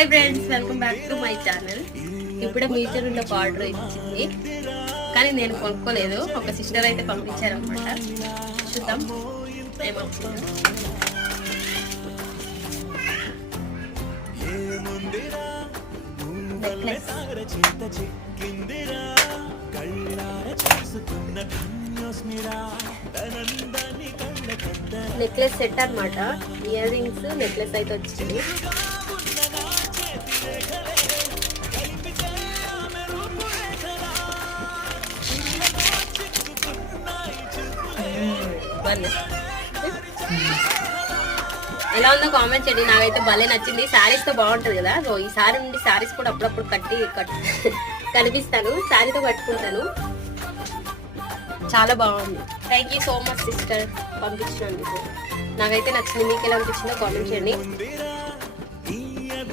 Hi friends, welcome back to my channel. ఇప్పుడే metre నుండి ఒక ఆర్డర్ ఇచ్చింది, కానీ నేను కొనుక్కోలేదు. ఒక సిస్టర్ అయితే పంపించారనమాట. చూద్దాం ఏమొచ్చింది. నెక్లెస్ సెట్ అనమాట. ఇయర్ రింగ్స్, నెక్లెస్ అయితే వచ్చింది. ఎలా ఉందో కామెంట్ చేయండి. నాకైతే భలే నచ్చింది. శారీస్ తో బాగుంటది కదా. సో ఈ సారీ నుండి శారీస్ కూడా అప్పుడప్పుడు కనిపిస్తాను. శారీతో కట్టుకుంటాను. చాలా బాగుంది. Thank you so much sister పంపించినందుకు. నాకైతే నచ్చింది. మీకు ఎలా అనిపించిందో కామెంట్ చేయండి.